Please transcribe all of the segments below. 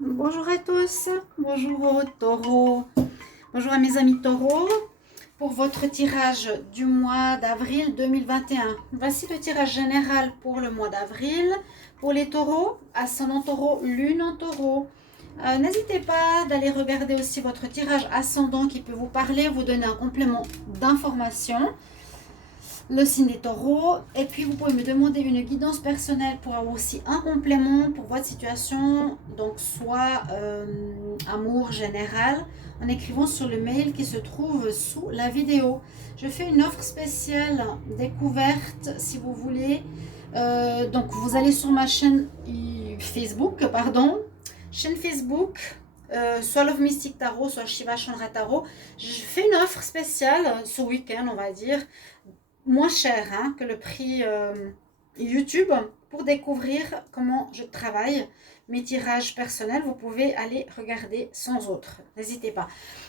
Bonjour à tous, bonjour aux taureaux, bonjour à mes amis taureaux pour votre tirage du mois d'avril 2021. Voici le tirage général pour le mois d'avril. Pour les taureaux, ascendant taureau, lune en taureau. N'hésitez pas d'aller regarder aussi votre tirage ascendant qui peut vous parler, vous donner un complément d'information. Le signe des taureaux. Et puis, vous pouvez me demander une guidance personnelle pour avoir aussi un complément pour votre situation. Donc, soit amour général, en écrivant sur le mail qui se trouve sous la vidéo. Je fais une offre spéciale découverte si vous voulez. Donc, vous allez sur ma chaîne Facebook, chaîne Facebook. Soit Love Mystic Tarot, soit Shiva Chandra Tarot. Je fais une offre spéciale ce week-end, on va dire, moins cher que le prix YouTube pour découvrir comment je travaille mes tirages personnels. Vous pouvez aller regarder sans autre, n'hésitez pas.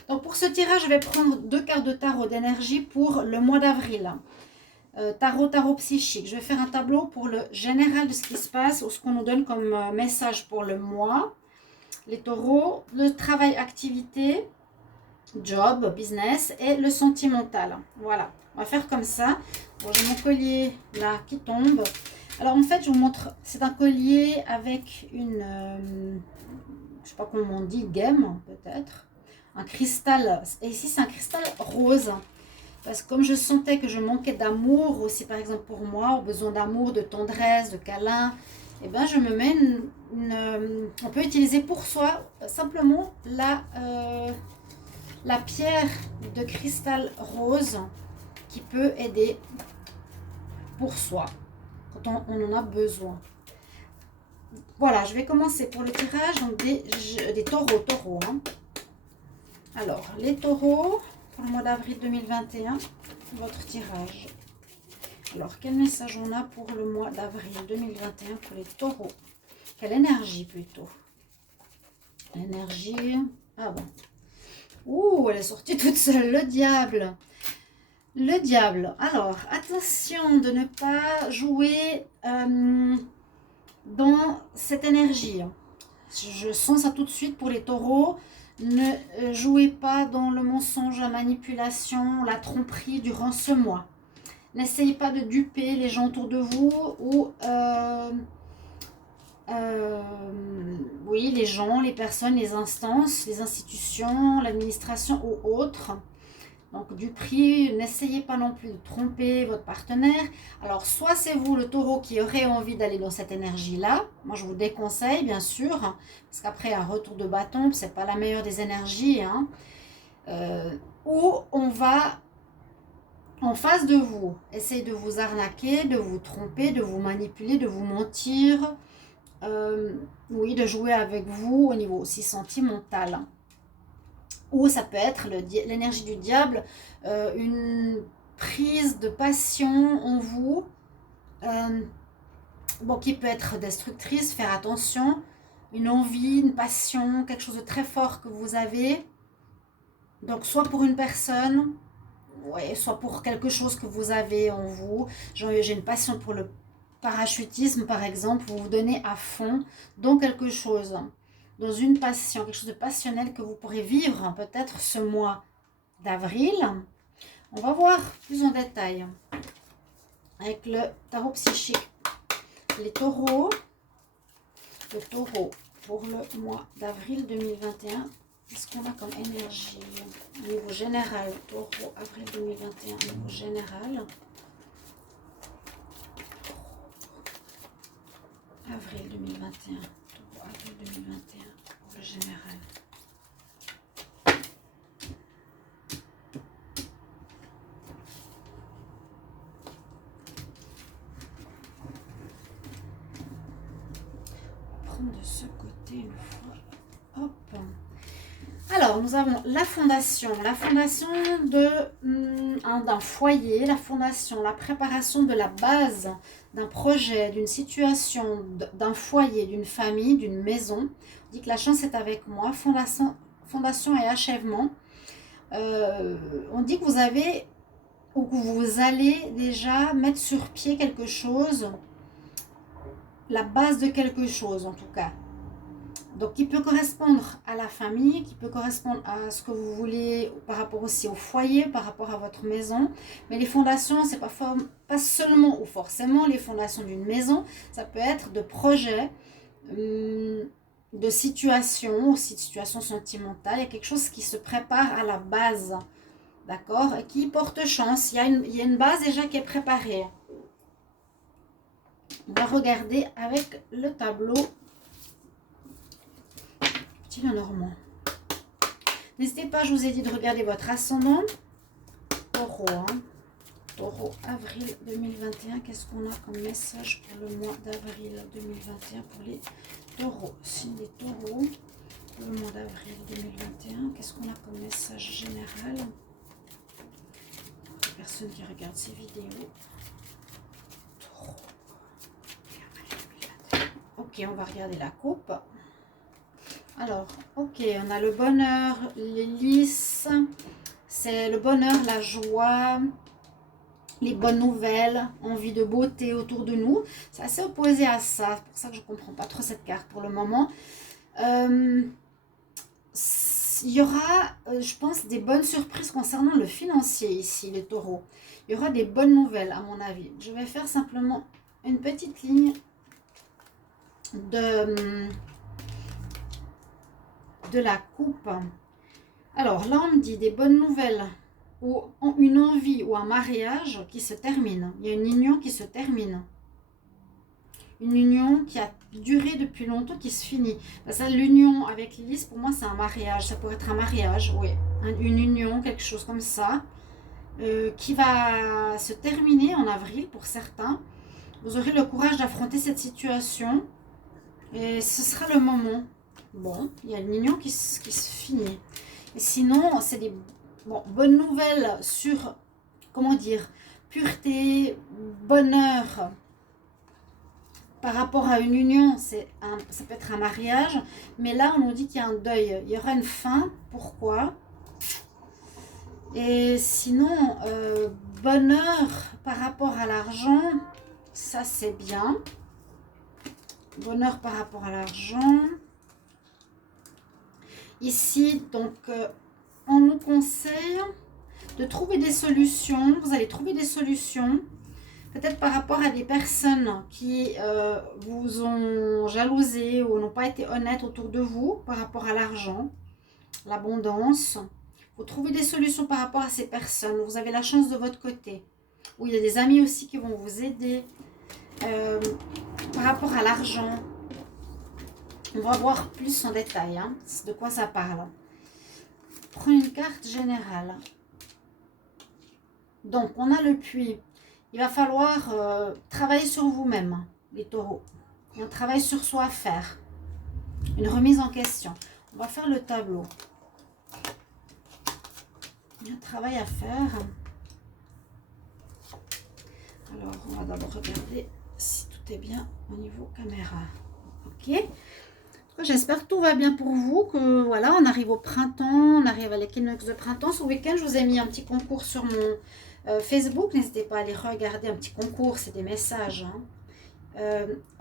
Donc pour ce tirage, je vais prendre 2 cartes de tarot d'énergie pour le mois d'avril. Tarot psychique. Je vais faire un tableau pour le général de ce qui se passe ou ce qu'on nous donne comme message pour le mois. Les taureaux, le travail, activité, job, business et le sentimental. Voilà, on va faire comme ça. Bon, j'ai mon collier là qui tombe. Alors en fait, je vous montre, c'est un collier avec une, je sais pas comment on dit, gemme peut-être, un cristal. Et ici, c'est un cristal rose. Parce que comme je sentais que je manquais d'amour aussi, par exemple pour moi, au besoin d'amour, de tendresse, de câlin, et ben je me mets on peut utiliser pour soi simplement la pierre de cristal rose qui peut aider pour soi quand on en a besoin. Voilà, je vais commencer pour le tirage donc des taureaux. Alors, les taureaux, pour le mois d'avril 2021, votre tirage. Alors, quel message on a pour le mois d'avril 2021 pour les taureaux? Quelle énergie plutôt? L'énergie... Ah bon. Ouh, elle est sortie toute seule, le diable. Le diable. Alors, attention de ne pas jouer dans cette énergie. Je sens ça tout de suite pour les taureaux. Ne jouez pas dans le mensonge, la manipulation, la tromperie durant ce mois. N'essayez pas de duper les gens autour de vous ou oui, les gens, les personnes, les instances, les institutions, l'administration ou autres. Donc du prix, n'essayez pas non plus de tromper votre partenaire. Alors soit c'est vous le taureau qui aurait envie d'aller dans cette énergie-là. Moi je vous déconseille bien sûr, parce qu'après un retour de bâton, c'est pas la meilleure des énergies. Ou on va en face de vous, essayer de vous arnaquer, de vous tromper, de vous manipuler, de vous mentir. Oui, de jouer avec vous au niveau aussi sentimental. Ou ça peut être l'énergie du diable, une prise de passion en vous, bon, qui peut être destructrice, faire attention, une envie, une passion, quelque chose de très fort que vous avez. Donc soit pour une personne, ouais, soit pour quelque chose que vous avez en vous. J'ai une passion pour le parachutisme par exemple, vous vous donnez à fond dans quelque chose, dans une passion, quelque chose de passionnel que vous pourrez vivre peut-être ce mois d'avril. On va voir plus en détail avec le tarot psychique. Les taureaux, le taureau pour le mois d'avril 2021. Qu'est-ce qu'on a comme énergie au niveau général? Taureau, avril 2021, au niveau général. Avril 2021. Taureau, avril 2021, pour le général. Prendre de ce côté une fois. Hop. Alors, nous avons la fondation d'un foyer, la fondation, la préparation de la base d'un projet, d'une situation, d'un foyer, d'une famille, d'une maison. On dit que la chance est avec moi, fondation et achèvement. On dit que vous avez ou que vous allez déjà mettre sur pied quelque chose, la base de quelque chose en tout cas. Donc, qui peut correspondre à la famille, qui peut correspondre à ce que vous voulez par rapport aussi au foyer, par rapport à votre maison. Mais les fondations, c'est pas seulement ou forcément les fondations d'une maison. Ça peut être de projets, de situations, aussi de situations sentimentales. Il y a quelque chose qui se prépare à la base, d'accord, et qui porte chance. Il y a une base déjà qui est préparée. On va regarder avec le tableau Petit Lenormand. N'hésitez pas, je vous ai dit de regarder votre ascendant. Taureau, hein. Taureau, avril 2021. Qu'est-ce qu'on a comme message pour le mois d'avril 2021 pour les taureaux? Signe des taureaux, pour le mois d'avril 2021. Qu'est-ce qu'on a comme message général? Les personnes qui regardent ces vidéos. Taureau. Ok, on va regarder la coupe. Alors, ok, on a le bonheur, l'hélice, c'est le bonheur, la joie, les bonnes nouvelles, envie de beauté autour de nous. C'est assez opposé à ça, c'est pour ça que je ne comprends pas trop cette carte pour le moment. Il y aura, je pense, des bonnes surprises concernant le financier ici, les taureaux. Il y aura des bonnes nouvelles, à mon avis. Je vais faire simplement une petite ligne de la coupe. Alors là, on me dit des bonnes nouvelles ou une envie ou un mariage qui se termine. Il y a une union qui se termine. Une union qui a duré depuis longtemps, qui se finit. L'union avec l'hélice, pour moi, c'est un mariage. Ça pourrait être un mariage, oui. Une union, quelque chose comme ça, qui va se terminer en avril pour certains. Vous aurez le courage d'affronter cette situation et ce sera le moment. Bon, il y a une union qui se finit. Et sinon, c'est des bonnes nouvelles sur, comment dire, pureté, bonheur. Par rapport à une union, ça peut être un mariage. Mais là, on nous dit qu'il y a un deuil. Il y aura une fin. Pourquoi? Et sinon, bonheur par rapport à l'argent, ça c'est bien. Bonheur par rapport à l'argent. Ici, donc, on nous conseille de trouver des solutions. Vous allez trouver des solutions. Peut-être par rapport à des personnes qui vous ont jalousé ou n'ont pas été honnêtes autour de vous par rapport à l'argent, l'abondance. Vous trouvez des solutions par rapport à ces personnes. Vous avez la chance de votre côté. Ou il y a des amis aussi qui vont vous aider. Par rapport à l'argent, on va voir plus en détail de quoi ça parle. Prenez une carte générale. Donc, on a le puits. Il va falloir travailler sur vous-même, les taureaux. Il y a un travail sur soi à faire. Une remise en question. On va faire le tableau. Il y a un travail à faire. Alors, on va d'abord regarder si tout est bien au niveau caméra. Ok. J'espère que tout va bien pour vous, que voilà, on arrive au printemps, on arrive à l'équinoxe de printemps. Ce week-end, je vous ai mis un petit concours sur mon Facebook. N'hésitez pas à aller regarder un petit concours, c'est des messages.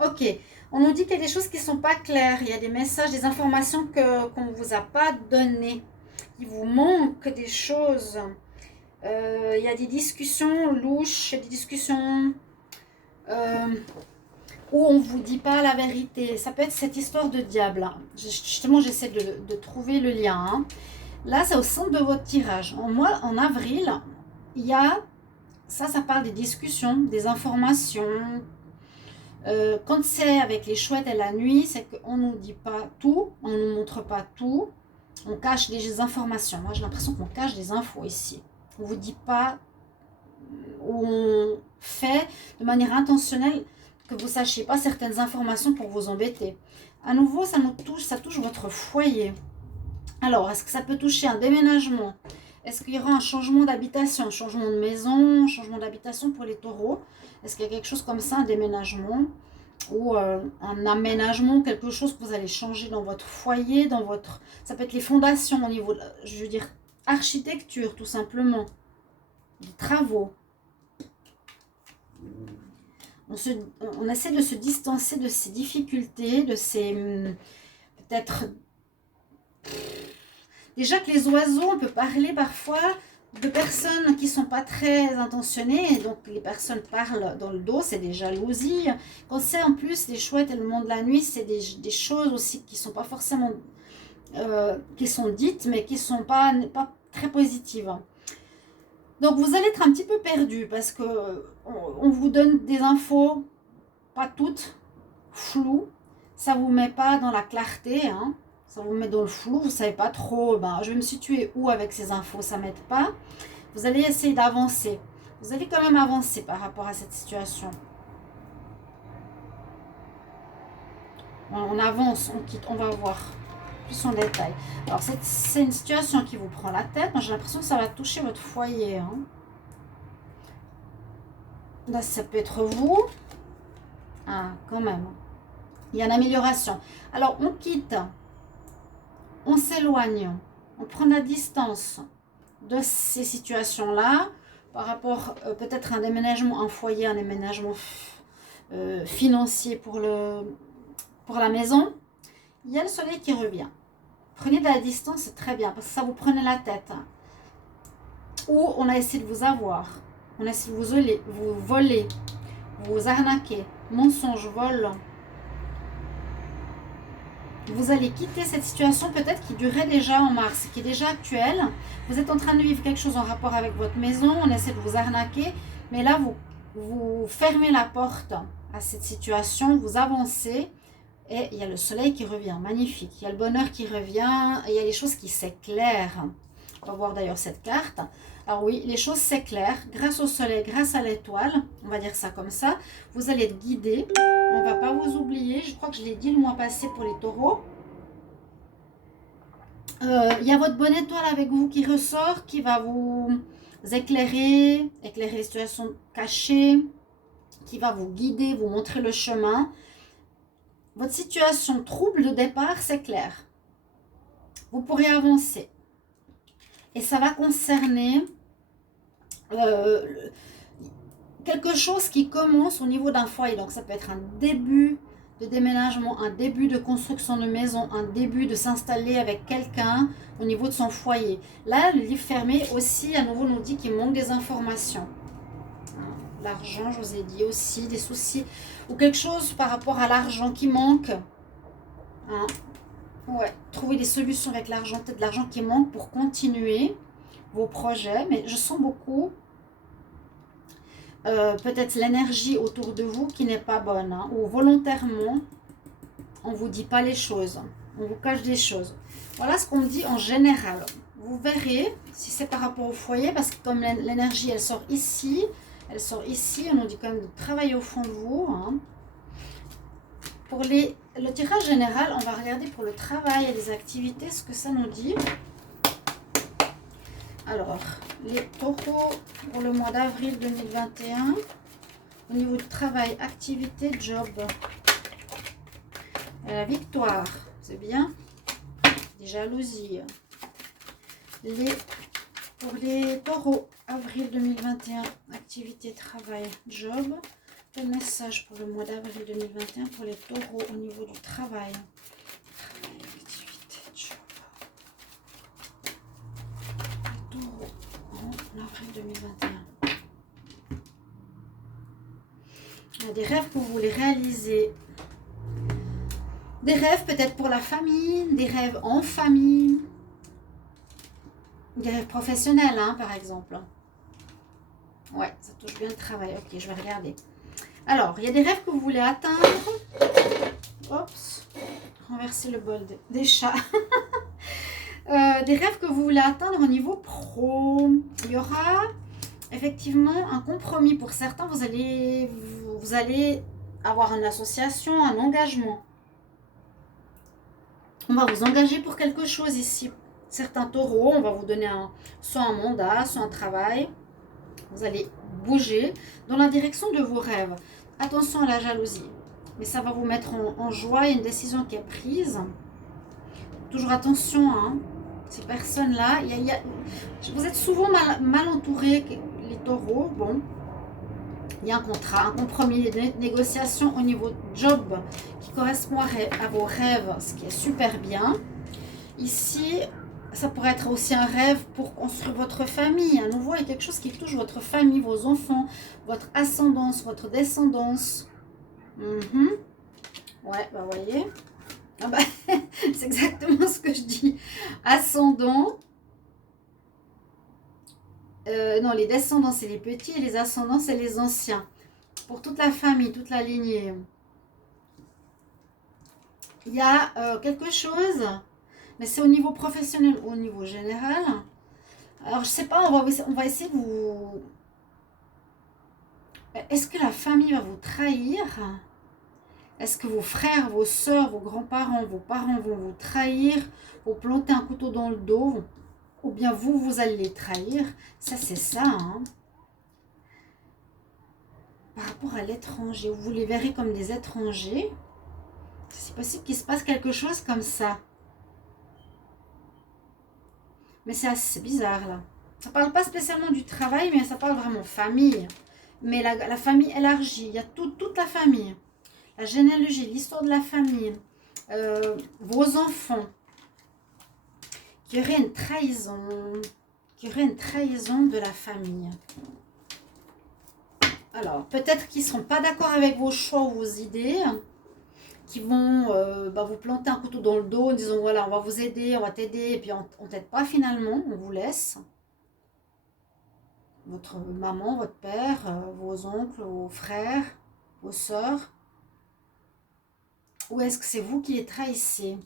Ok, on nous dit qu'il y a des choses qui ne sont pas claires. Il y a des messages, des informations qu'on ne vous a pas données. Il vous manque des choses. Il y a des discussions louches, des discussions où on ne vous dit pas la vérité. Ça peut être cette histoire de diable. Justement, j'essaie de trouver le lien. Là, c'est au centre de votre tirage. En avril, il y a, ça parle des discussions, des informations. Quand c'est avec les chouettes et la nuit, c'est qu'on ne nous dit pas tout, on ne nous montre pas tout. On cache des informations. Moi, j'ai l'impression qu'on cache des infos ici. On ne vous dit pas, ou on fait de manière intentionnelle que vous ne sachiez pas certaines informations pour vous embêter. À nouveau, ça touche votre foyer. Alors, est-ce que ça peut toucher un déménagement? Est-ce qu'il y aura un changement d'habitation, un changement de maison, un changement d'habitation pour les taureaux? Est-ce qu'il y a quelque chose comme ça, un déménagement ou un aménagement, quelque chose que vous allez changer dans votre foyer, dans votre... Ça peut être les fondations au niveau, je veux dire, architecture tout simplement, des travaux. On essaie de se distancer de ces difficultés, de ces peut-être... Déjà que les oiseaux, on peut parler parfois de personnes qui ne sont pas très intentionnées, donc les personnes parlent dans le dos, c'est des jalousies. Quand c'est en plus des chouettes et le monde de la nuit, c'est des choses aussi qui ne sont pas forcément, qui sont dites, mais qui ne sont pas très positives. Donc vous allez être un petit peu perdu parce que on vous donne des infos, pas toutes, floues, ça ne vous met pas dans la clarté, hein. Ça vous met dans le flou, vous ne savez pas trop, ben, je vais me situer où avec ces infos, ça ne m'aide pas. Vous allez essayer d'avancer. Vous allez quand même avancer par rapport à cette situation. On avance, on quitte, on va voir plus en détail. Alors, c'est une situation qui vous prend la tête. Moi, j'ai l'impression que ça va toucher votre foyer. Hein. Là, ça peut être vous. Ah, quand même. Il y a une amélioration. Alors, on quitte. On s'éloigne, on prend la distance de ces situations-là par rapport peut-être à un déménagement, un foyer, un déménagement financier pour la maison. Il y a le soleil qui revient. Prenez de la distance, c'est très bien parce que ça vous prenait la tête. Hein. Ou on a essayé de vous avoir, on a essayé de vous voler, vous arnaquer, mensonge, vol. Vous allez quitter cette situation peut-être qui durait déjà en mars, qui est déjà actuelle. Vous êtes en train de vivre quelque chose en rapport avec votre maison, on essaie de vous arnaquer, mais là, vous fermez la porte à cette situation, vous avancez et il y a le soleil qui revient, magnifique. Il y a le bonheur qui revient, et il y a les choses qui s'éclairent. On va voir d'ailleurs cette carte. Alors oui, les choses s'éclairent grâce au soleil, grâce à l'étoile, on va dire ça comme ça. Vous allez être guidé. On ne va pas vous oublier. Je crois que je l'ai dit le mois passé pour les taureaux. Il y a votre bonne étoile avec vous qui ressort, qui va vous éclairer les situations cachées, qui va vous guider, vous montrer le chemin. Votre situation trouble de départ s'éclaire. Vous pourrez avancer. Et ça va concerner quelque chose qui commence au niveau d'un foyer. Donc ça peut être un début de déménagement, un début de construction de maison, un début de s'installer avec quelqu'un au niveau de son foyer. Là, le livre fermé aussi, à nouveau, nous dit qu'il manque des informations. L'argent, je vous ai dit aussi, des soucis ou quelque chose par rapport à l'argent qui manque. Hein. Ouais, trouver des solutions avec l'argent, peut-être de l'argent qui manque pour continuer vos projets. Mais je sens beaucoup peut-être l'énergie autour de vous qui n'est pas bonne. Hein, ou volontairement, on ne vous dit pas les choses. On vous cache des choses. Voilà ce qu'on me dit en général. Vous verrez si c'est par rapport au foyer, parce que comme l'énergie, elle sort ici, on nous dit quand même de travailler au fond de vous. Hein. Pour le tirage général, on va regarder pour le travail et les activités, ce que ça nous dit. Alors, les taureaux pour le mois d'avril 2021, au niveau du travail, activité, job. La victoire, c'est bien. Des jalousies. Pour les taureaux, avril 2021, activité, travail, job. Le message pour le mois d'avril 2021 pour les taureaux au niveau du travail. Travail, activité, job. Les taureaux en avril 2021. Il y a des rêves que vous voulez réaliser. Des rêves peut-être pour la famille, des rêves en famille. Des rêves professionnels, hein, par exemple. Ouais, ça touche bien le travail. Ok, je vais regarder. Alors, il y a des rêves que vous voulez atteindre. Oups, renverser le bol des chats. Des rêves que vous voulez atteindre au niveau pro. Il y aura effectivement un compromis pour certains. Vous allez avoir une association, un engagement. On va vous engager pour quelque chose ici. Certains taureaux, on va vous donner soit un mandat, soit un travail. Vous allez bouger dans la direction de vos rêves. Attention à la jalousie. Mais ça va vous mettre en joie. Il y a une décision qui est prise. Toujours attention, hein. Ces personnes-là, vous êtes souvent mal entourés, les taureaux. Bon. Il y a un contrat, un compromis, des négociations au niveau job qui correspond à vos rêves, ce qui est super bien. Ici, ça pourrait être aussi un rêve pour construire votre famille. À nouveau, il y a quelque chose qui touche votre famille, vos enfants, votre ascendance, votre descendance. Ouais, bah voyez. Ah bah, c'est exactement ce que je dis. Ascendant. Non, les descendants, c'est les petits et les ascendants, c'est les anciens. Pour toute la famille, toute la lignée. Il y a quelque chose, mais c'est au niveau professionnel ou au niveau général. Alors, je sais pas, on va essayer de vous... Est-ce que la famille va vous trahir? Est-ce que vos frères, vos soeurs, vos grands-parents, vos parents vont vous trahir, vous planter un couteau dans le dos? Ou bien vous, vous allez les trahir? Ça, c'est ça, hein. Par rapport à l'étranger, vous les verrez comme des étrangers. C'est possible qu'il se passe quelque chose comme ça. Mais c'est assez bizarre, là. Ça parle pas spécialement du travail, mais ça parle vraiment famille. Mais la famille élargie, il y a toute la famille. La généalogie, l'histoire de la famille. Vos enfants. Qu'il y aurait une trahison. Qu'il y aurait une trahison de la famille. Alors, peut-être qu'ils ne seront pas d'accord avec vos choix ou vos idées. Qui vont vous planter un couteau dans le dos en disant voilà, on va vous aider, on va t'aider. Et puis on t'aide pas finalement, on vous laisse. Votre maman, votre père, vos oncles, vos frères, vos sœurs. Ou est-ce que c'est vous qui les trahissez?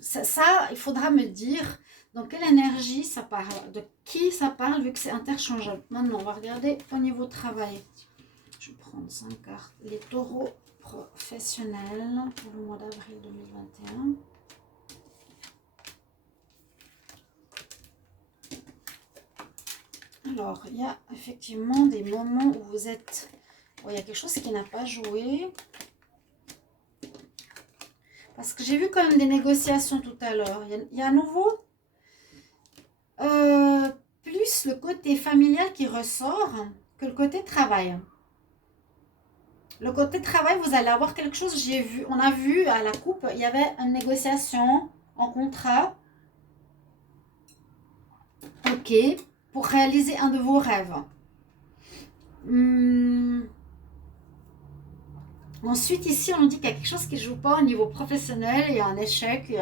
Ça, il faudra me dire dans quelle énergie ça parle, de qui ça parle, vu que c'est interchangeable. Maintenant, on va regarder au niveau travail. Je vais prendre 5 cartes. Les taureaux professionnels pour le mois d'avril 2021. Alors, il y a effectivement des moments où vous êtes... Oh, il y a quelque chose qui n'a pas joué. Parce que j'ai vu quand même des négociations tout à l'heure. Il y a à nouveau plus le côté familial qui ressort que le côté travail. Le côté travail, vous allez avoir quelque chose, j'ai vu, on a vu à la coupe, il y avait une négociation en contrat. Ok, pour réaliser un de vos rêves. Ensuite, ici, on nous dit qu'il y a quelque chose qui ne joue pas au niveau professionnel, il y a un échec, il y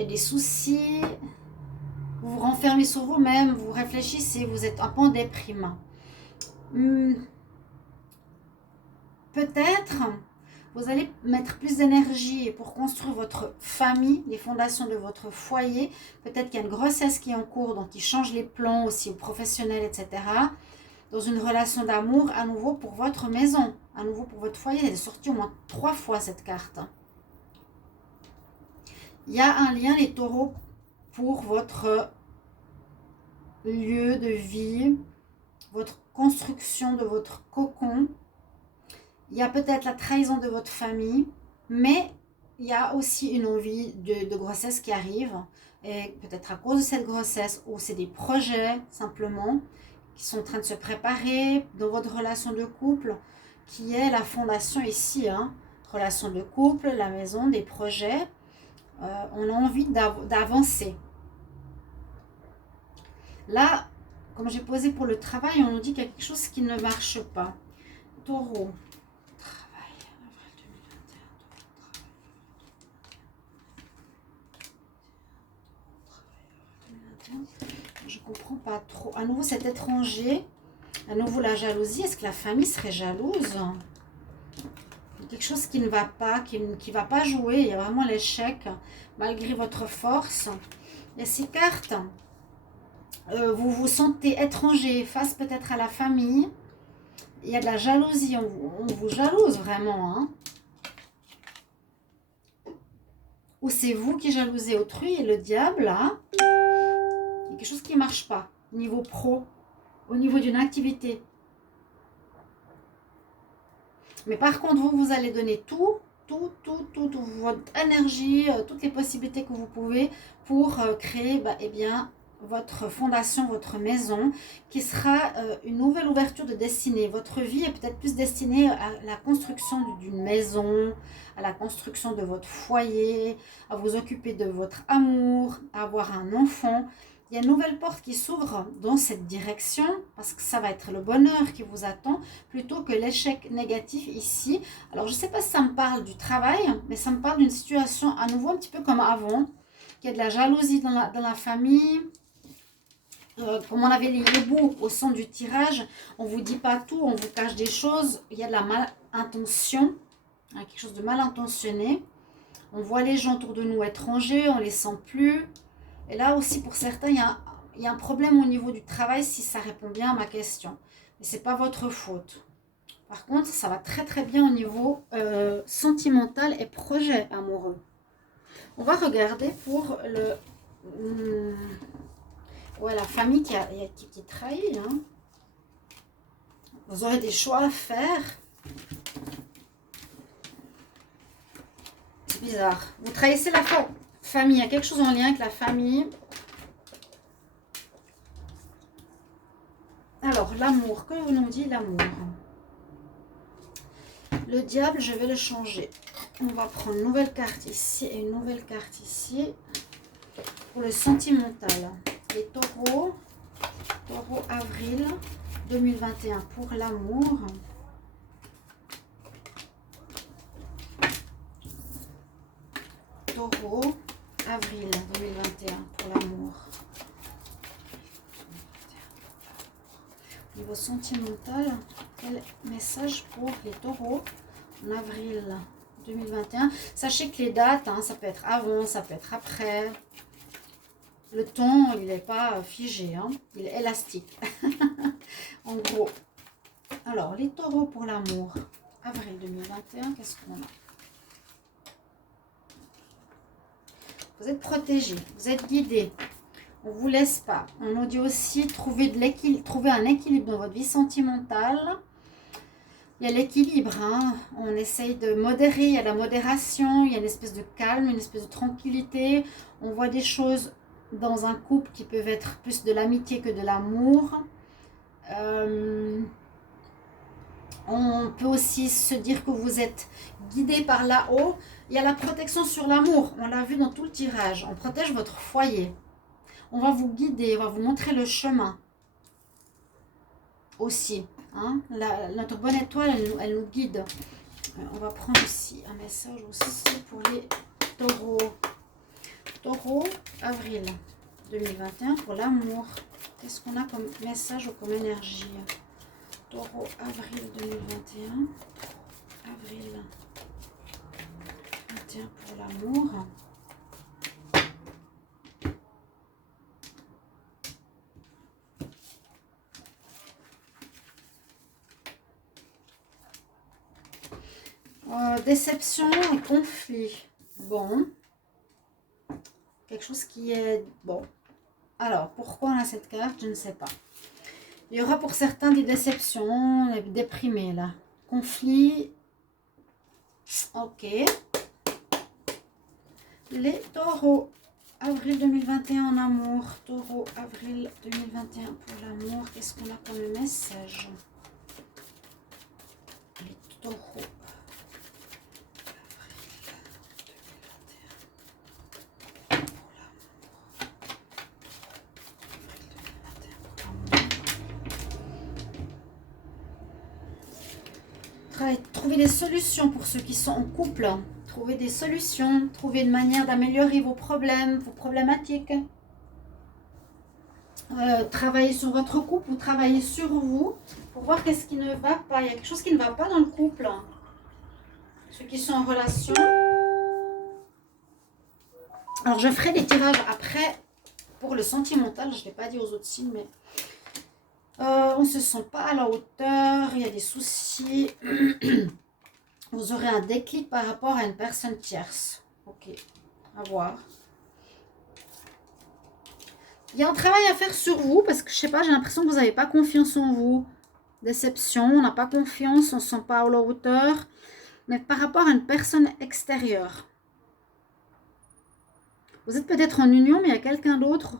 a des soucis. Vous vous renfermez sur vous-même, vous réfléchissez, vous êtes un peu en déprime. Peut-être vous allez mettre plus d'énergie pour construire votre famille, les fondations de votre foyer. Peut-être qu'il y a une grossesse qui est en cours, donc il change les plans aussi aux professionnels, etc. Dans une relation d'amour, à nouveau pour votre maison, à nouveau pour votre foyer. Elle est sortie au moins 3 fois cette carte. Il y a un lien, les taureaux, pour votre lieu de vie, votre construction de votre cocon. Il y a peut-être la trahison de votre famille, mais il y a aussi une envie de grossesse qui arrive. Et peut-être à cause de cette grossesse, ou c'est des projets simplement qui sont en train de se préparer dans votre relation de couple, qui est la fondation ici. Hein. Relation de couple, la maison, des projets. On a envie d'avancer. Là, comme j'ai posé pour le travail, on nous dit qu'il y a quelque chose qui ne marche pas. Taureau. Je comprends pas trop. À nouveau cet étranger, à nouveau la jalousie. Est-ce que la famille serait jalouse? Quelque chose qui ne va pas, qui ne va pas jouer. Il y a vraiment l'échec malgré votre force. Il y a ces cartes. Vous vous sentez étranger face peut-être à la famille. Il y a de la jalousie. On vous jalouse vraiment. Hein. Ou c'est vous qui jalousez autrui et le diable là. Il y a quelque chose qui ne marche pas au niveau pro, au niveau d'une activité. Mais par contre, vous allez donner toute votre énergie, toutes les possibilités que vous pouvez pour créer, eh bien, votre fondation, votre maison, qui sera une nouvelle ouverture de destinée. Votre vie est peut-être plus destinée à la construction d'une maison, à la construction de votre foyer, à vous occuper de votre amour, à avoir un enfant. Il y a une nouvelle porte qui s'ouvre dans cette direction parce que ça va être le bonheur qui vous attend plutôt que l'échec négatif ici. Alors, je ne sais pas si ça me parle du travail, mais ça me parle d'une situation à nouveau un petit peu comme avant. Il y a de la jalousie dans la famille. Comme on avait les bouts au son du tirage, on ne vous dit pas tout, on vous cache des choses. Il y a de la malintention, quelque chose de mal intentionné. On voit les gens autour de nous étrangers, on ne les sent plus. Et là aussi, pour certains, il y a un problème au niveau du travail si ça répond bien à ma question. Mais ce n'est pas votre faute. Par contre, ça va très très bien au niveau sentimental et projet amoureux. On va regarder pour la famille qui trahit. Hein. Vous aurez des choix à faire. C'est bizarre. Vous trahissez la famille. Il y a quelque chose en lien avec la famille. Alors, l'amour. Que nous dit l'amour? Le diable, je vais le changer. On va prendre une nouvelle carte ici et une nouvelle carte ici. Pour le sentimental. Les taureaux. Taureau avril 2021 pour l'amour. Taureau avril 2021 pour l'amour. Au niveau sentimental, quel message pour les taureaux en avril 2021? Sachez que les dates, hein, ça peut être avant, ça peut être après. Le temps, il n'est pas figé, hein, il est élastique. En gros. Alors, les taureaux pour l'amour, avril 2021, qu'est-ce qu'on a? Vous êtes protégés, vous êtes guidés. On ne vous laisse pas. On nous dit aussi trouver un équilibre dans votre vie sentimentale. Il y a l'équilibre, hein. On essaye de modérer, il y a la modération, il y a une espèce de calme, une espèce de tranquillité. On voit des choses dans un couple qui peuvent être plus de l'amitié que de l'amour. On peut aussi se dire que vous êtes guidé par là-haut. Il y a la protection sur l'amour. On l'a vu dans tout le tirage. On protège votre foyer. On va vous guider, on va vous montrer le chemin. Aussi. Hein? Notre bonne étoile, elle nous guide. On va prendre ici un message aussi pour les taureaux. Taureau, avril 2021 pour l'amour. Qu'est-ce qu'on a comme message ou comme énergie? Taureau, avril 2021. Avril 2021 pour l'amour. Déception et conflit. Bon. Quelque chose qui est... Bon. Alors, pourquoi on a cette carte? Je ne sais pas. Il y aura pour certains des déceptions, déprimés là. Conflit. Ok. Les taureaux. Avril 2021 en amour. Taureau, avril 2021 pour l'amour. Qu'est-ce qu'on a comme message? Les taureaux. Trouver des solutions pour ceux qui sont en couple. Trouver des solutions. Trouver une manière d'améliorer vos problèmes, vos problématiques. Travailler sur votre couple ou travailler sur vous pour voir qu'est-ce qui ne va pas. Il y a quelque chose qui ne va pas dans le couple. Ceux qui sont en relation. Alors, je ferai des tirages après pour le sentimental. Je ne l'ai pas dit aux autres signes, mais... on ne se sent pas à la hauteur, il y a des soucis. Vous aurez un déclic par rapport à une personne tierce. Ok, à voir. Il y a un travail à faire sur vous parce que je sais pas, j'ai l'impression que vous n'avez pas confiance en vous. Déception, on n'a pas confiance, on ne se sent pas à la hauteur. Mais par rapport à une personne extérieure. Vous êtes peut-être en union, mais il y a quelqu'un d'autre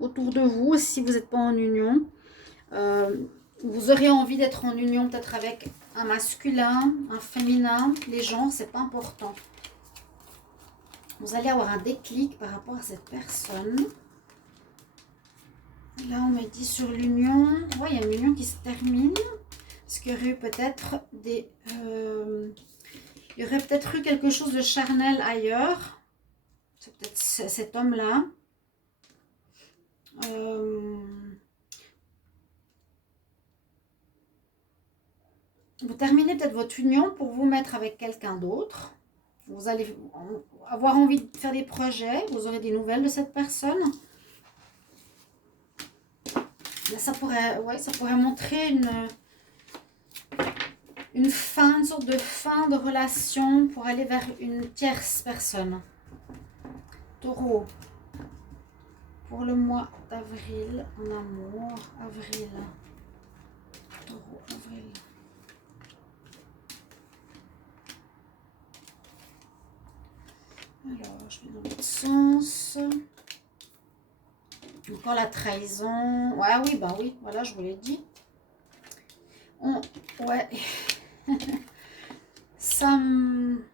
autour de vous, si vous n'êtes pas en union. Vous aurez envie d'être en union peut-être avec un masculin, un féminin. Les genres, c'est pas important. Vous allez avoir un déclic par rapport à cette personne. Là, on me dit sur l'union. Ouais, il y a une union qui se termine. Parce qu'il y aurait eu peut-être des... il y aurait peut-être eu quelque chose de charnel ailleurs. C'est peut-être cet homme-là. Vous terminez peut-être votre union pour vous mettre avec quelqu'un d'autre. Vous allez avoir envie de faire des projets. Vous aurez des nouvelles de cette personne. Là, ça pourrait montrer une fin, une sorte de fin de relation pour aller vers une tierce personne. Taureau. Pour le mois d'avril, en amour, avril. Taureau, avril. Alors, je vais dans l'autre sens. Encore la trahison. Ouais, oui, bah oui, voilà, je vous l'ai dit. Ouais. Ça me...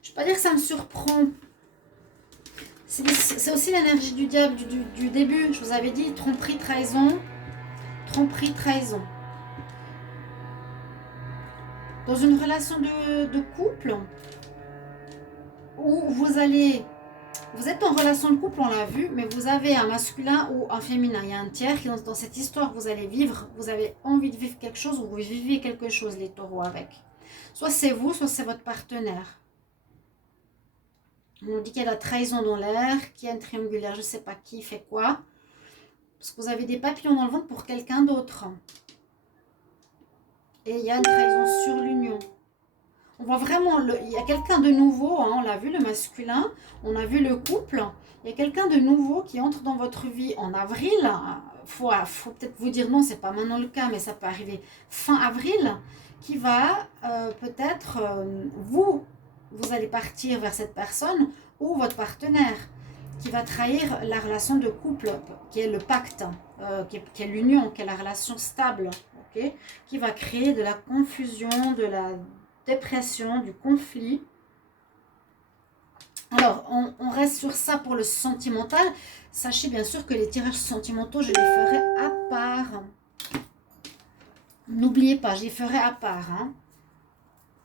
Je ne vais pas dire que ça me surprend. C'est aussi l'énergie du diable du début. Je vous avais dit tromperie, trahison. Tromperie, trahison. Dans une relation de couple où vous êtes en relation de couple, on l'a vu, mais vous avez un masculin ou un féminin. Il y a un tiers qui, dans cette histoire, vous allez vivre. Vous avez envie de vivre quelque chose ou vous vivez quelque chose, les taureaux, avec. Soit c'est vous, soit c'est votre partenaire. On dit qu'il y a la trahison dans l'air, qu'il y a une triangulaire, je ne sais pas qui fait quoi. Parce que vous avez des papillons dans le ventre pour quelqu'un d'autre. Et il y a une trahison sur l'union. On voit vraiment, il y a quelqu'un de nouveau, hein, on l'a vu, le masculin, on a vu le couple. Il y a quelqu'un de nouveau qui entre dans votre vie en avril. Faut peut-être vous dire non, c'est pas maintenant le cas, mais ça peut arriver fin avril, qui va peut-être, vous allez partir vers cette personne ou votre partenaire qui va trahir la relation de couple, qui est le pacte, qui est l'union, qui est la relation stable, okay, qui va créer de la confusion, de la dépression, du conflit. Alors, on reste sur ça pour le sentimental. Sachez bien sûr que les tirages sentimentaux, je les ferai à part. N'oubliez pas, je les ferai à part. Hein.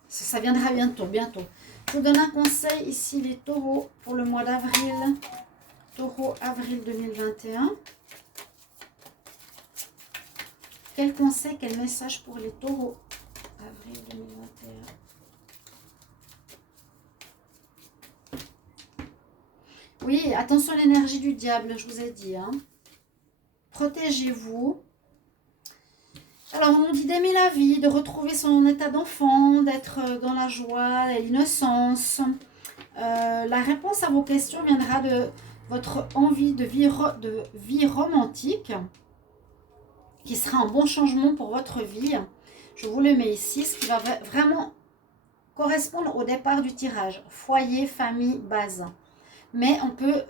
Ça viendra bientôt. Je vous donne un conseil ici, les taureaux, pour le mois d'avril. Taureau, avril 2021. Quel conseil, quel message pour les taureaux? Avril 2021. Oui, attention à l'énergie du diable, je vous ai dit. Hein. Protégez-vous. Alors, on nous dit d'aimer la vie, de retrouver son état d'enfant, d'être dans la joie et l'innocence. La réponse à vos questions viendra de votre envie de vie romantique, qui sera un bon changement pour votre vie. Je vous le mets ici, ce qui va vraiment correspondre au départ du tirage. Foyer, famille, base. Mais on peut...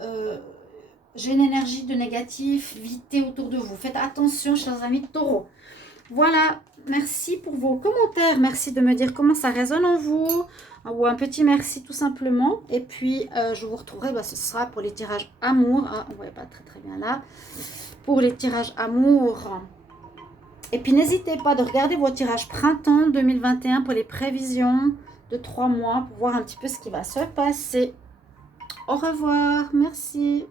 j'ai une énergie de négativité autour de vous. Faites attention, chers amis taureaux. Voilà, merci pour vos commentaires. Merci de me dire comment ça résonne en vous. Ou un petit merci tout simplement. Et puis, je vous retrouverai, ce sera pour les tirages amour. Ah, on ne voit pas très bien là. Pour les tirages amour. Et puis, n'hésitez pas de regarder vos tirages printemps 2021 pour les prévisions de 3 mois. Pour voir un petit peu ce qui va se passer. Au revoir, merci.